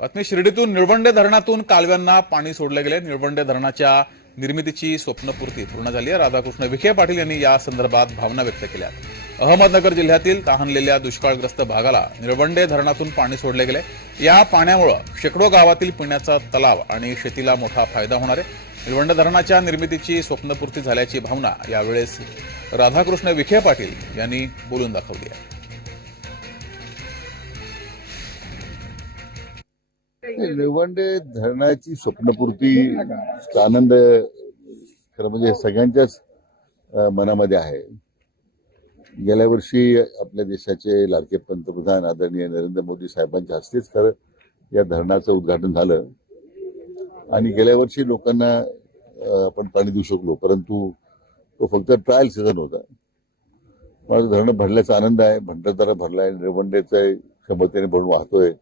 बातमी शिर्डीतून निळवंडे धरणातून कालव्यांना पाणी सोडले गेले. निळवंडे धरणाच्या निर्मितीची स्वप्नपूर्ती पूर्ण झाली आहे. राधाकृष्ण विखे पाटील यांनी या संदर्भात भावना व्यक्त केल्या अहमदनगर जिल्ह्यातील तहानलेल्या दुष्काळग्रस्त भागाला निळवंडे धरणातून पाणी सोडले गेले. या पाण्यामुळं शेकडो गावातील पिण्याचा तलाव आणि शेतीला मोठा फायदा होणार आहे. निळवंडे धरणाच्या निर्मितीची स्वप्नपूर्ती झाल्याची भावना यावेळेस राधाकृष्ण विखे पाटील यांनी बोलून दाखवली आहे. निळवंडे धरणाची स्वप्नपूर्ती आनंद खरं म्हणजे सगळ्यांच्याच मनामध्ये आहे. गेल्या वर्षी आपल्या देशाचे लाडके पंतप्रधान आदरणीय नरेंद्र मोदी साहेबांच्या हस्तेच खरं या धरणाचं उद्घाटन झालं. आणि गेल्या वर्षी लोकांना आपण पाणी देऊ शकलो परंतु तो फक्त ट्रायल सीझन होता. माझं धरण भरल्याचा आनंद आहे भंडारदारा भरलाय निळवंडेचा क्षमतेने भरून वाहतोय.